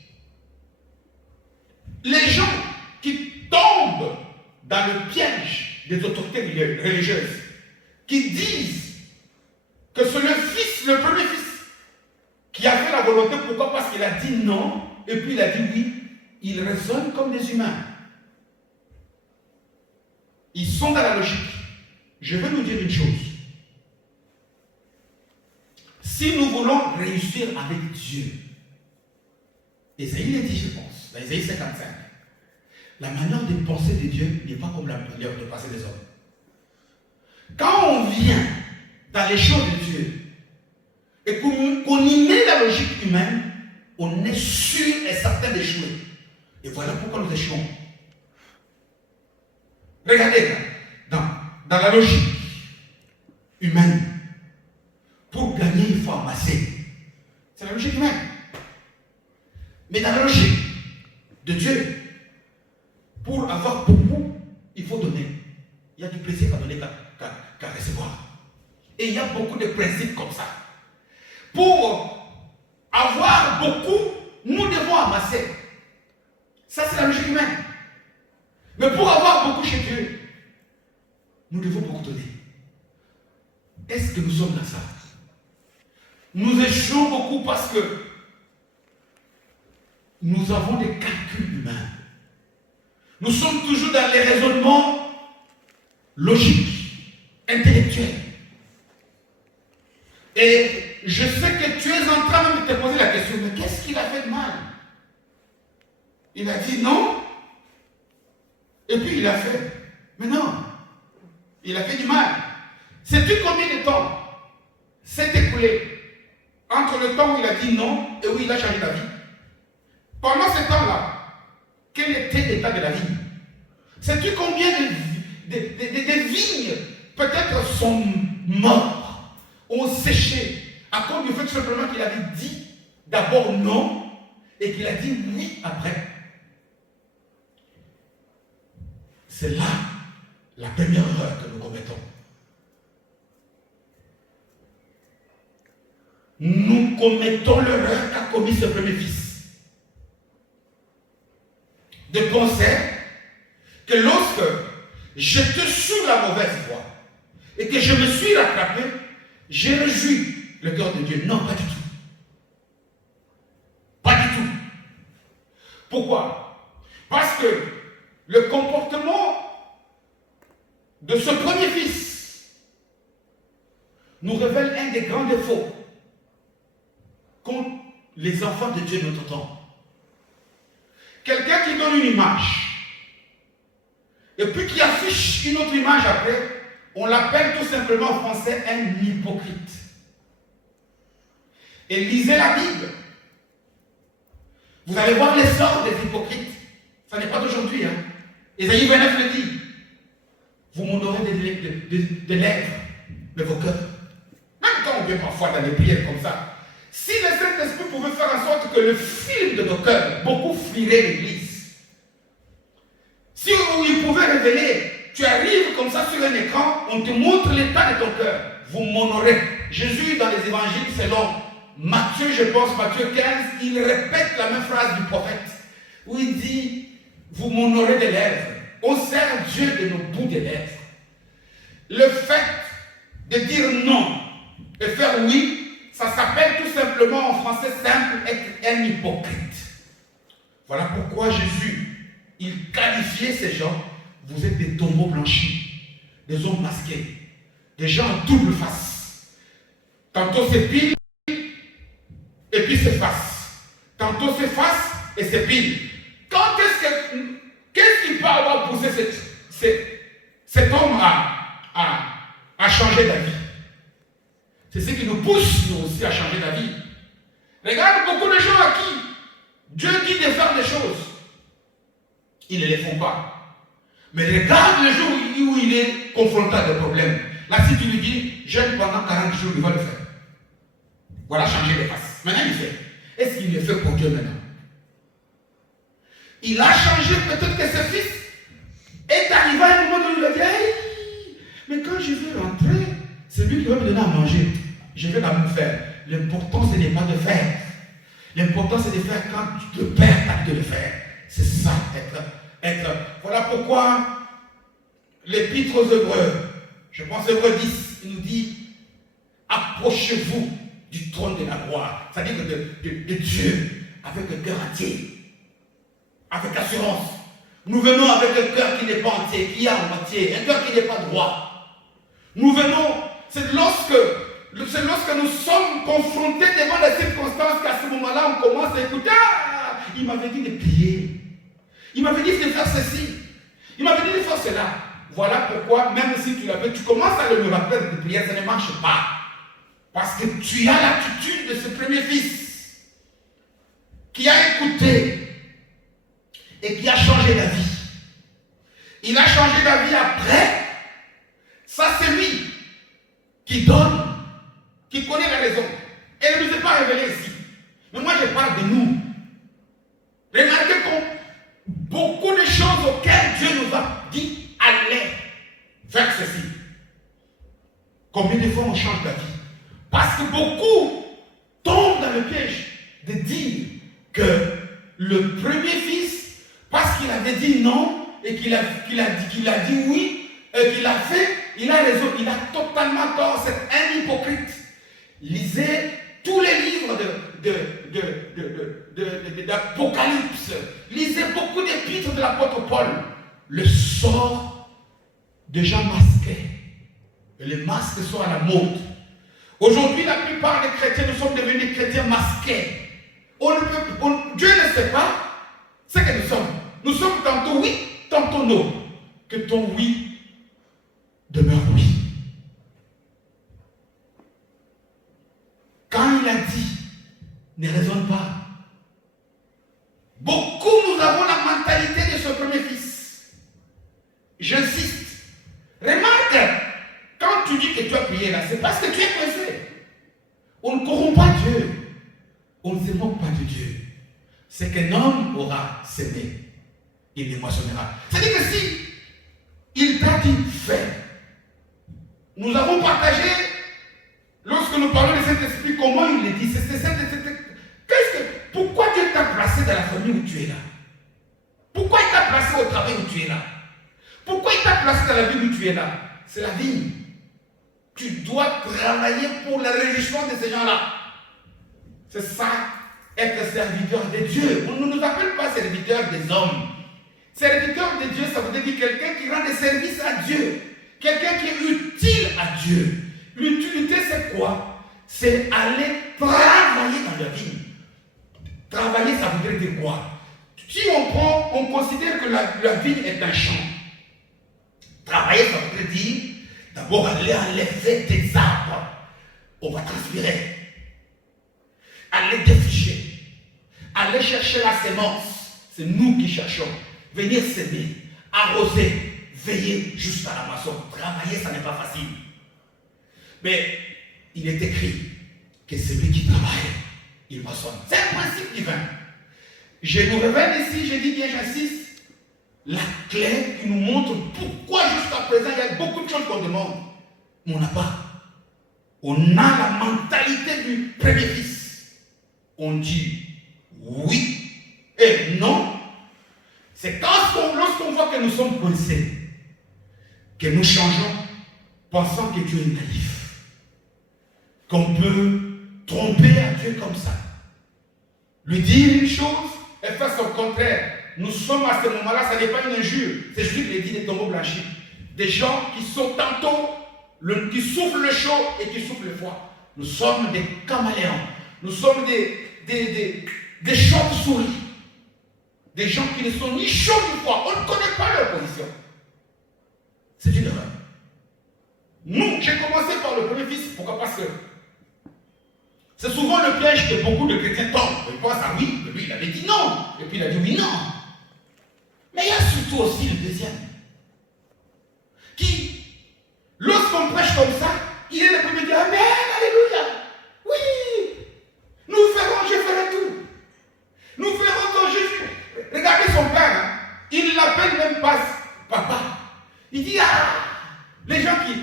les gens qui tombent dans le piège des autorités religieuses, qui disent que c'est le fils, le premier fils, qui a fait la volonté. Pourquoi? Parce qu'il a dit non, et puis il a dit oui. Ils raisonnent comme des humains. Ils sont dans la logique. Je vais nous dire une chose. Si nous voulons réussir avec Dieu, Ésaïe l'a dit, je pense, dans Ésaïe 55, la manière de penser de Dieu n'est pas comme la manière de penser des hommes. Quand on vient dans les choses de Dieu et qu'on y met la logique humaine, on est sûr et certain d'échouer. Et voilà pourquoi nous échouons. Regardez, dans la logique humaine, pour gagner, il faut amasser. C'est la logique humaine. Mais dans la logique de Dieu, pour avoir beaucoup, il faut donner. Il y a du plaisir à donner qu'à recevoir. Et il y a beaucoup de principes comme ça. Pour avoir beaucoup, nous devons amasser. Ça, c'est la logique humaine. Mais pour avoir beaucoup chez Dieu, nous devons beaucoup donner. Est-ce que nous sommes dans ça? Nous échouons beaucoup parce que nous avons des calculs humains. Nous sommes toujours dans les raisonnements logiques, intellectuels. Et je sais que tu es en train même de te poser la question, mais qu'est-ce qu'il a fait de mal? Il a dit non, et puis il a fait. Mais non, il a fait du mal. Sais-tu combien de temps s'est écoulé entre le temps où il a dit non et où il a changé d'avis? Pendant ce temps-là, quel était l'état de la vigne? Sais-tu combien de vignes peut-être sont mortes, ont séché, à cause du fait tout simplement qu'il avait dit d'abord non et qu'il a dit oui après? C'est là la première erreur que nous commettons. Nous commettons l'erreur qu'a commis ce premier fils. De penser que lorsque j'étais sur la mauvaise voie et que je me suis rattrapé, j'ai réjoui le cœur de Dieu. Non, pas du tout. Pas du tout. Pourquoi? Parce que le comportement de ce premier fils nous révèle un des grands défauts qu'ont les enfants de Dieu de notre temps. Quelqu'un qui donne une image et puis qui affiche une autre image après, on l'appelle tout simplement en français un hypocrite. Et lisez la Bible. Vous allez voir l'essor des hypocrites. Ça n'est pas d'aujourd'hui. Ésaïe 29 le dit. Vous m'honorez des lèvres, mais vos cœurs. Même quand on vient parfois dans les prières comme ça, si le Saint-Esprit pouvait faire en sorte que le film de nos cœurs, beaucoup fuiraient l'église. Si il pouvait révéler, tu arrives comme ça sur un écran, on te montre l'état de ton cœur. vous m'honorez. Jésus, dans les évangiles, selon Matthieu, je pense, Matthieu 15, il répète la même phrase du prophète, où il dit, vous m'honorez des lèvres. On sert Dieu de nos bouts des lèvres. Le fait de dire non et faire oui, ça s'appelle tout simplement en français simple être un hypocrite. Voilà pourquoi Jésus, il qualifiait ces gens, vous êtes des tombeaux blanchis, des hommes masqués, des gens en double face. Tantôt c'est pile et puis c'est face. Tantôt c'est face et c'est pile. Qu'est-ce qui peut avoir poussé cet homme à changer d'avis? C'est ce qui nous pousse, nous aussi, à changer d'avis. Regarde beaucoup de gens à qui Dieu dit de faire des choses. Ils ne les font pas. Mais regarde le jour où il est confronté à des problèmes. Là, si tu lui dis, jeûne pendant 40 jours, il va le faire. Voilà, changer de face. Maintenant, il fait. Est-ce qu'il le fait pour Dieu maintenant? Il a changé, peut-être que ce fils est arrivé à un moment où il a dit, hey, mais quand je vais rentrer, c'est lui qui va me donner à manger. Je vais quand même faire. L'important, ce n'est pas de faire. L'important, c'est de faire quand le Père t'a dit de le faire. C'est ça, être. Voilà pourquoi l'Épître aux Hébreux, je pense Hébreux 10, il nous dit, approchez-vous du trône de la gloire. C'est-à-dire de Dieu, avec un cœur entier. Avec assurance. Nous venons avec un cœur qui n'est pas entier, qui est à moitié, un cœur qui n'est pas droit. Nous venons, c'est lorsque nous sommes confrontés devant les circonstances qu'à ce moment-là, on commence à écouter. Ah, il m'avait dit de prier. Il m'avait dit de faire ceci. Il m'avait dit de faire cela. Voilà pourquoi, même si tu commences à le rappeler de prière, ça ne marche pas. Parce que tu as l'attitude de ce premier fils qui a écouté et qui a changé d'avis. Il a changé d'avis après. Ça, c'est lui qui donne, qui connaît la raison. Elle ne nous est pas révélée ici. Mais moi, je parle de nous. Remarquez que beaucoup de choses auxquelles Dieu nous a dit, allez vers ceci. Combien de fois on change d'avis? Parce que beaucoup tombent dans le piège de dire que le premier fils, parce qu'il avait dit non et qu'il a dit oui et qu'il a fait, il a raison, il a totalement tort, c'est un hypocrite. Lisez tous les livres d'Apocalypse, lisez beaucoup d'épîtres de l'apôtre Paul, le sort de gens masqués. Et les masques sont à la mode. Aujourd'hui, la plupart des chrétiens, nous sommes devenus des chrétiens masqués. Dieu ne sait pas ce que nous sommes. Nous sommes tantôt oui, tantôt non. Que ton oui demeure oui. Quand il a dit, ne raisonne pas. Beaucoup, nous avons la mentalité de ce premier fils. J'insiste. Remarque, quand tu dis que tu as prié là, c'est parce que tu es pressé. On ne corrompt pas Dieu. On ne se moque pas de Dieu. Ce qu'un homme aura semé, il le moissonnera. C'est-à-dire que si il t'a dit fais, nous avons partagé, lorsque nous parlons de cet esprit, comment il le dit. Pourquoi Dieu t'a placé dans la famille où tu es là? Pourquoi il t'a placé au travail où tu es là? Pourquoi il t'a placé dans la vie où tu es là? C'est la vie. Tu dois travailler pour le réjouissement de ces gens-là. C'est ça, être serviteur de Dieu. On ne nous appelle pas serviteur des hommes. Serviteur de Dieu, ça veut dire quelqu'un qui rend des services à Dieu. Quelqu'un qui est utile à Dieu. L'utilité, c'est quoi? C'est aller travailler dans la vie. Travailler, ça veut dire quoi? Si on considère que la vie est un champ. Travailler, ça veut dire d'abord aller enlever des arbres. On va transpirer. Aller défricher. Aller chercher la sémence. C'est nous qui cherchons. Venir s'aimer, arroser, veiller jusqu'à la moisson. Travailler, ça n'est pas facile. Mais il est écrit que celui qui travaille, il moissonne. C'est un principe divin. Je nous révèle ici, je dis bien, j'insiste, la clé qui nous montre pourquoi jusqu'à présent il y a beaucoup de choses qu'on demande, mais on n'a pas. On a la mentalité du premier fils. On dit oui et non. C'est lorsqu'on voit que nous sommes coincés, que nous changeons, pensant que Dieu est naïf. Qu'on peut tromper à Dieu comme ça. Lui dire une chose et faire son contraire. Nous sommes à ce moment-là, ça n'est pas une injure. C'est juste qu'il dit des tombeaux blanchis. Des gens qui sont tantôt, qui soufflent le chaud et qui soufflent le froid. Nous sommes des caméléons. Nous sommes des chauves-souris. Des gens qui ne sont ni chauds ni froids. On ne connaît pas leur position. C'est une erreur. Nous, j'ai commencé par le premier fils. Pourquoi? Parce que c'est souvent le piège que beaucoup de chrétiens tombent. Ils pensent, ah oui, lui il avait dit non. Et puis il a dit oui, non. Mais il y a surtout aussi le deuxième. Qui, lorsqu'on prêche comme ça, il est le premier à dire amen, alléluia. Oui, nous ferons, je ferai tout. Nous ferons ton Jésus. Regardez son père, hein. Il ne l'appelle même pas papa. Il dit, ah, les gens qui...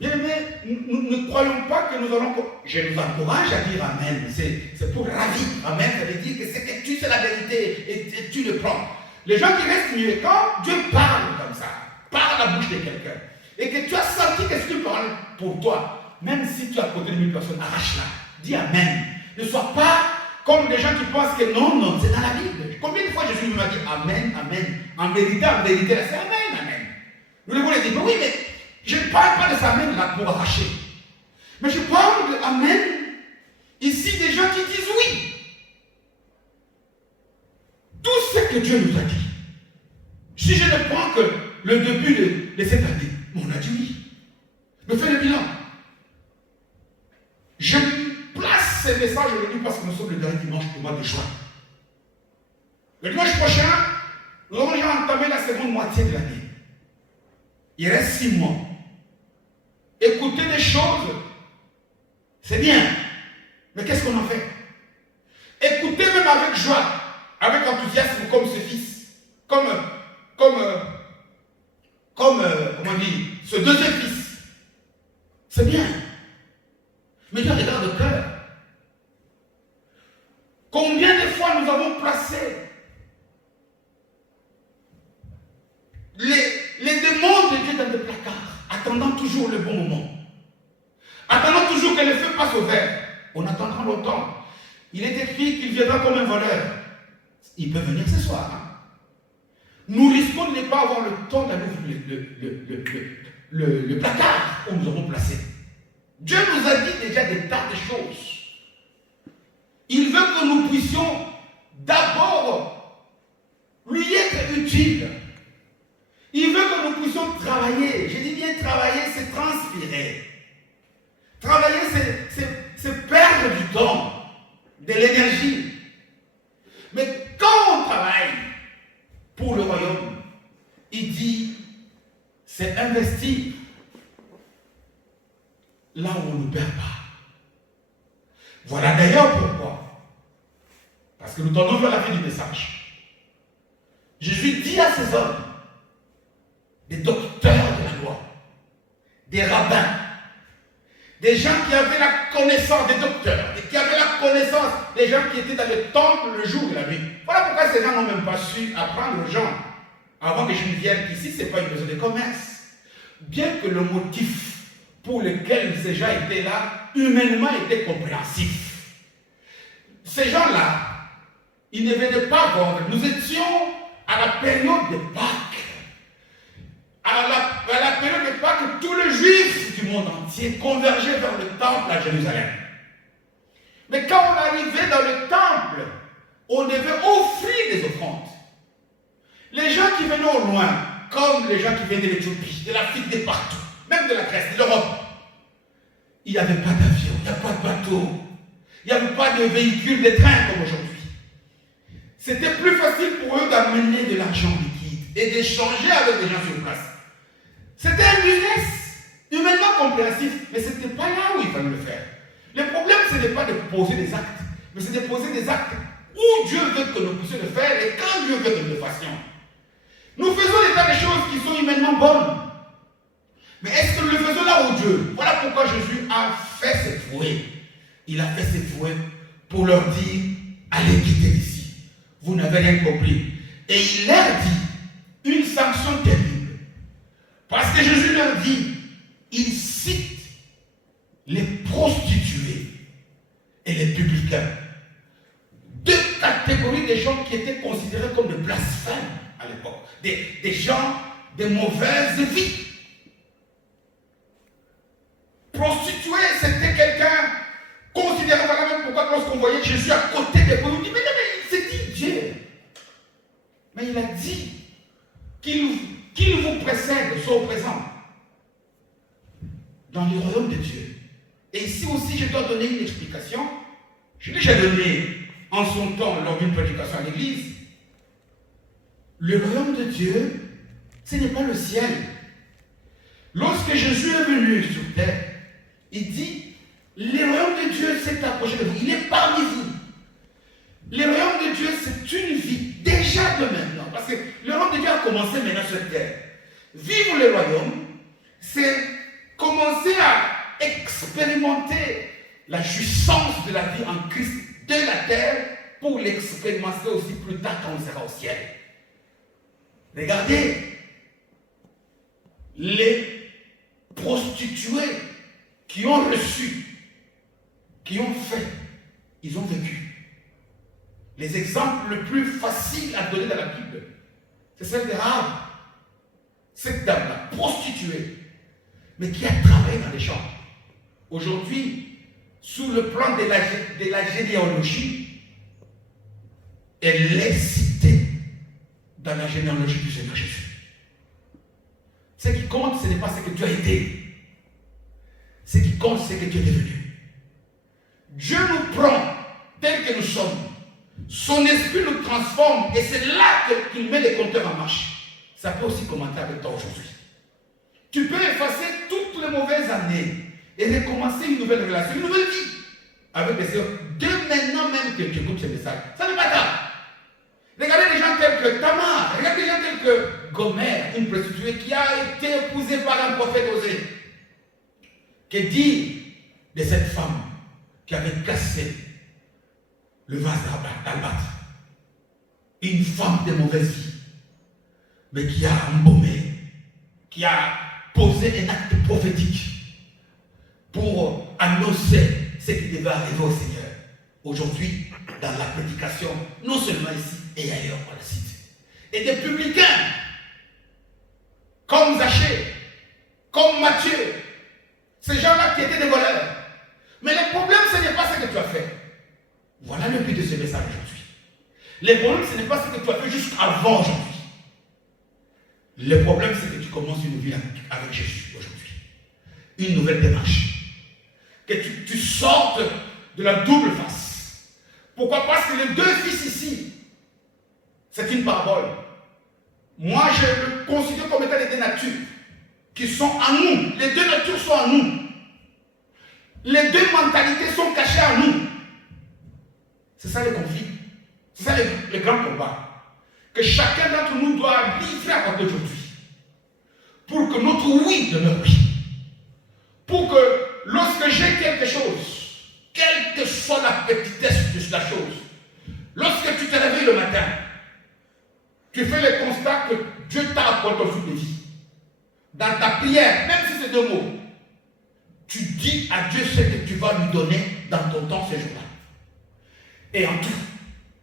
Mais nous ne croyons pas que nous allons... Je nous encourage à dire amen. C'est pour ravir. Amen, ça veut dire que c'est que tu sais la vérité et tu le prends. Les gens qui restent mieux, quand Dieu parle comme ça, par la bouche de quelqu'un, et que tu as senti que tu parles pour toi, même si tu as côté de 1000 personnes, arrache-la. Dis amen. Ne sois pas comme des gens qui pensent que non, c'est dans la Bible. Combien de fois Jésus m'a dit amen, amen. En vérité, là, c'est amen, amen. Nous devons lui dire, mais oui, mais je ne parle pas de ça amen là pour arracher. Mais je parle de amen, ici, des gens qui disent oui. Tout ce que Dieu nous a dit. Si je ne prends que le début de cette année, on a dit oui. Me fais le bilan. Je place ces messages aujourd'hui parce que nous sommes le dernier dimanche du mois de juin. Le dimanche prochain, nous allons déjà entamer la seconde moitié de l'année. Il reste 6 mois. Écouter des choses, c'est bien. Mais qu'est-ce qu'on en fait? Écouter même avec joie, avec enthousiasme comme ce fils, comme comment dire, ce deuxième fils. C'est bien. Mais Dieu regarde le cœur. Combien de fois nous avons placé les demandes de Dieu dans des placards, attendant toujours le bon moment, attendant toujours que le feu passe au vert. On attendra longtemps. Il est écrit qu'il viendra comme un voleur. Il peut venir ce soir. Hein? Nous risquons de ne pas avoir le temps d'aller le placard où nous avons placé. Dieu nous a dit déjà des tas de choses. Il veut que nous puissions d'abord lui être utiles. Il veut que nous puissions travailler. Je dis bien travailler, c'est transpirer. Travailler, c'est perdre du temps, de l'énergie. Mais quand on travaille pour le royaume, il dit, c'est investir là où on ne perd pas. Voilà d'ailleurs pourquoi. Parce que nous tendons vers la fin du message. Jésus dit à ces hommes, des docteurs de la loi, des rabbins, des gens qui avaient la connaissance, des docteurs, qui avaient la connaissance des gens qui étaient dans le temple le jour de la nuit. Voilà pourquoi ces gens n'ont même pas su apprendre aux gens. Avant que je ne vienne ici, ce n'est pas une maison de commerce. Bien que le motif pour lequel ces gens étaient là, humainement, était compréhensif. Ces gens-là, ils ne venaient pas vendre. Nous étions à la période de Pâques. À la période de Pâques, tous les juifs du monde entier convergeaient vers le temple à Jérusalem. Mais quand on arrivait dans le temple, on devait offrir des offrandes. Les gens qui venaient au loin, comme les gens qui venaient de l'Éthiopie, de l'Afrique, de partout, même de la Grèce, de l'Europe, il n'y avait pas d'avion, il n'y a pas de bateau, il n'y avait pas de véhicule, de train comme aujourd'hui. C'était plus facile pour eux d'amener de l'argent liquide et d'échanger avec des gens sur place. C'était un business humainement compréhensif, mais ce n'était pas là où il fallait le faire. Le problème, ce n'est pas de poser des actes, mais c'est de poser des actes où Dieu veut que nous puissions le faire et quand Dieu veut que nous le fassions. Nous faisons des tas de choses qui sont humainement bonnes. Mais est-ce que nous le faisons là où Dieu? Voilà pourquoi Jésus a fait cette vouée. Il a fait cette vouée pour leur dire, allez quitter d'ici. Vous n'avez rien compris. Et il leur dit une sanction terrible. Parce que Jésus leur dit, il cite les prostituées et les publicains. Deux catégories de gens qui étaient considérés comme des blasphèmes à l'époque. Des gens de mauvaise vie. Prostituée, c'était quelqu'un considéré, voilà même pourquoi lorsqu'on voyait Jésus à côté des pauvres, on dit, mais non, mais il s'est dit Dieu. Mais il a dit qu'il vous précède, soit au présent, dans le royaume de Dieu. Et ici aussi, je dois donner une explication. Je l'ai déjà donné en son temps lors d'une prédication à l'église. Le royaume de Dieu, ce n'est pas le ciel. Lorsque Jésus est venu sur terre, il dit, le royaume de Dieu s'est approché de vous. Il est parmi vous. Le royaume de Dieu, c'est une vie déjà de maintenant. Parce que le royaume de Dieu a commencé maintenant sur terre. Vivre le royaume, c'est commencer à expérimenter la jouissance de la vie en Christ de la terre pour l'expérimenter aussi plus tard quand on sera au ciel. Regardez, les prostituées qui ont reçu, qui ont fait, ils ont vécu. Les exemples les plus faciles à donner dans la Bible, c'est celle de Rahab, cette dame-là, prostituée, mais qui a travaillé dans les champs. Aujourd'hui, sous le plan de la généalogie, elle est citée dans la généalogie du Seigneur Jésus. Ce qui compte, ce n'est pas ce que tu as été. Ce qui compte, c'est que tu es devenu. Dieu nous prend tel que nous sommes. Son esprit nous transforme et c'est là qu'il met les compteurs en marche. Ça peut aussi commenter avec toi aujourd'hui. Tu peux effacer toutes les mauvaises années et recommencer une nouvelle relation, une nouvelle vie avec les sœurs. De maintenant même que tu écoutes ce message. Ça n'est pas grave. Regardez des gens tels que Tamar, regardez des gens tels que Gomer, une prostituée qui a été épousée par un prophète Osée. Que dire de cette femme qui avait cassé le vase d'albâtre? Une femme de mauvaise vie, mais qui a embaumé, qui a posé un acte prophétique pour annoncer ce qui devait arriver au Seigneur. Aujourd'hui, dans la prédication, non seulement ici et ailleurs par la cité. Et des publicains, comme Zachée, comme Matthieu, ces gens-là qui étaient des voleurs. Mais le problème, ce n'est pas ce que tu as fait. Voilà le but de ce message aujourd'hui. Le problème, ce n'est pas ce que tu as fait jusqu'avant aujourd'hui. Le problème, c'est que tu commences une vie avec Jésus aujourd'hui. Une nouvelle démarche. Que tu sortes de la double face. Pourquoi? Parce que les deux fils ici, c'est une parabole. Moi, je le considère comme étant les deux natures qui sont en nous. Les deux natures sont en nous. Les deux mentalités sont cachées en nous. C'est ça le conflit. C'est ça le grand combat. Que chacun d'entre nous doit livrer à partir d'aujourd'hui. Pour que notre oui demeure oui. Pour que lorsque j'ai quelque chose, quelle que soit la petitesse de la chose, lorsque tu te réveilles le matin, tu fais le constat que Dieu t'a apporté au fruit de vie. Dans ta prière, même si c'est 2 mots, tu dis à Dieu ce que tu vas lui donner dans ton temps ce jour-là. Et en tout,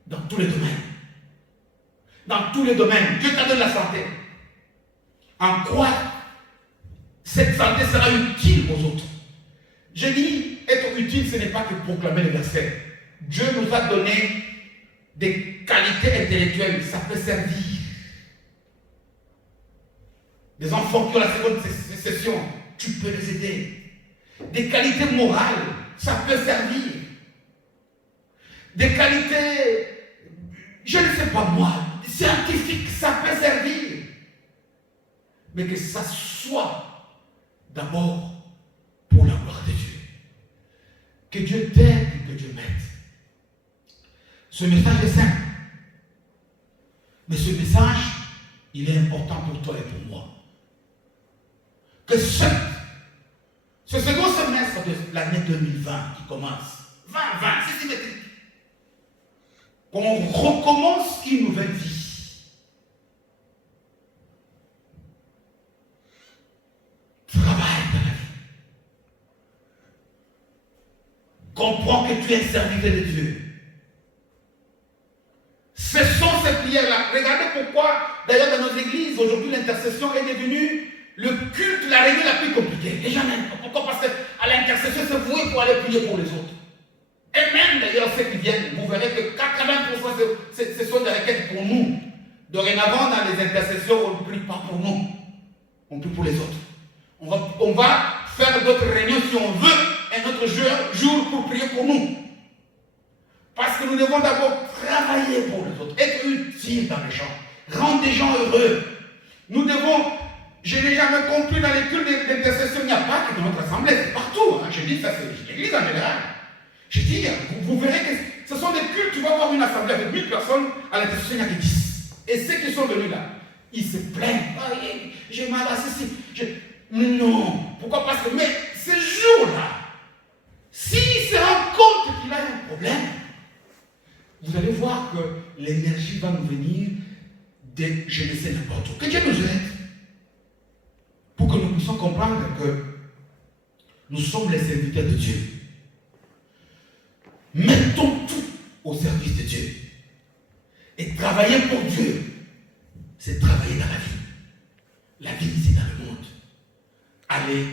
dans tous les domaines. Dans tous les domaines, Dieu t'a donné la santé. En quoi cette santé sera utile aux autres? Je dis, être utile, ce n'est pas que proclamer les versets. Dieu nous a donné des qualités intellectuelles, ça peut servir. Des enfants qui ont la seconde session, tu peux les aider. Des qualités morales, ça peut servir. Des qualités, je ne sais pas moi, scientifiques, ça peut servir. Mais que ça soit d'abord pour la gloire de Dieu. Que Dieu t'aide et que Dieu m'aide. Ce message est simple. Mais ce message, il est important pour toi et pour moi. Que ce second semestre de l'année 2020 qui commence. 2020, c'est symétrique. Qu'on recommence une nouvelle vie. Travaille dans la vie. Comprends que tu es serviteur de Dieu. Ce sont ces prières-là. Regardez pourquoi, d'ailleurs, dans nos églises, aujourd'hui, l'intercession est devenue le culte, la réunion la plus compliquée. Les gens n'aiment pas. Pourquoi? Parce qu'à l'intercession, c'est voué pour aller prier pour les autres. Et même, d'ailleurs, ceux qui viennent, vous verrez que 80% ce sont des requêtes pour nous. Dorénavant, dans les intercessions, on ne prie pas pour nous. On prie pour les autres. On va faire d'autres réunions si on veut, un autre jour pour prier pour nous. Parce que nous devons d'abord travailler pour les autres, être utiles dans les gens, rendre des gens heureux. Nous devons, je n'ai jamais compris dans les cultes d'intercession, il n'y a pas que dans notre assemblée, c'est partout. Hein. Je dis ça, c'est l'église en général. Je dis, vous verrez que ce sont des cultes, tu vas avoir une assemblée avec 1000 personnes, à l'intercession, il n'y a que 10. Et ceux qui sont venus là, ils se plaignent. Oh, j'ai mal à ceci. Non. Pourquoi? Parce que, mais ce jour-là, s'il se rend compte qu'il a un problème, vous allez voir que l'énergie va nous venir de je ne sais n'importe où. Que Dieu nous aide pour que nous puissions comprendre que nous sommes les serviteurs de Dieu. Mettons tout au service de Dieu. Et travailler pour Dieu, c'est travailler dans la vie. La vie, c'est dans le monde. Allez,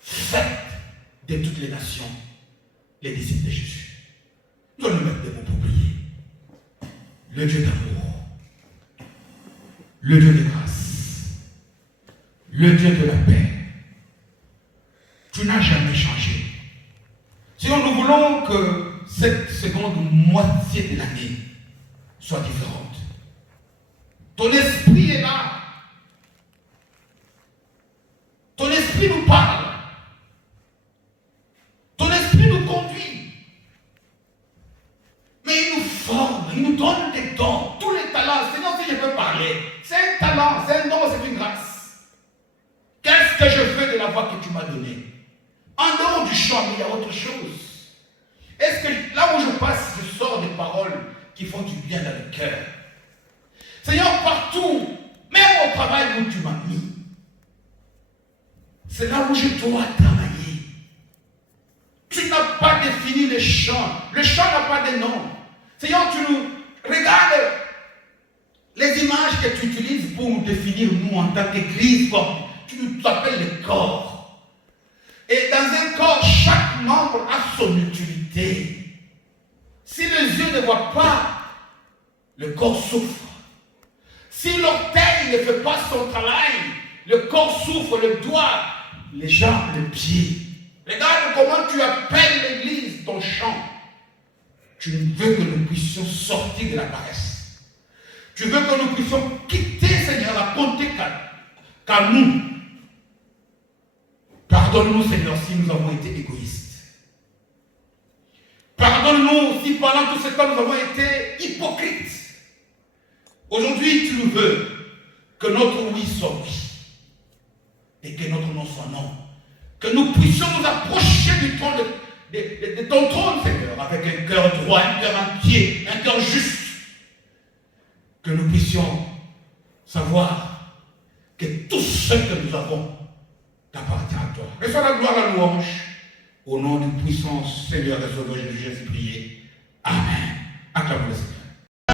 faites de toutes les nations les disciples de Jésus. Nous allons mettre des mots pour prier. Le Dieu d'amour, le Dieu de grâce, le Dieu de la paix. Tu n'as jamais changé. Si nous voulons que cette seconde moitié de l'année soit différente, ton esprit est là. Ton esprit nous parle. Ton esprit nous conduit. Mais il nous forme, il nous donne des dons, tous les talents. Seigneur, si je peux parler, c'est un talent, c'est un don, c'est une grâce. Qu'est-ce que je fais de la voix que tu m'as donnée? En dehors du chant, il y a autre chose. Est-ce que là où je passe, je sors des paroles qui font du bien dans le cœur? Seigneur, partout, même au travail où tu m'as mis, c'est là où je dois travailler. Tu n'as pas défini les chants. Le chant n'a pas de nom. Seigneur, tu nous regardes les images que tu utilises pour nous définir, nous, en tant qu'église, comme tu nous appelles le corps. Et dans un corps, chaque membre a son utilité. Si les yeux ne voient pas, le corps souffre. Si l'orteil ne fait pas son travail, le corps souffre, le doigt, les jambes, les pieds. Regarde comment tu appelles l'église ton chant. Tu veux que nous puissions sortir de la paresse. Tu veux que nous puissions quitter, Seigneur, à compter qu'à nous. Pardonne-nous, Seigneur, si nous avons été égoïstes. Pardonne-nous si pendant tout ce temps nous avons été hypocrites. Aujourd'hui, tu nous veux que notre oui soit oui et que notre non soit non. Que nous puissions nous approcher du trône de ton trône, Seigneur, avec un cœur droit, un cœur entier, un cœur juste. Que nous puissions savoir que tout ce que nous avons t'appartient à toi. Reçois la gloire, la louange, au nom du puissant Seigneur et Sauveur Jésus, prié. Amen. Acclamons le Seigneur.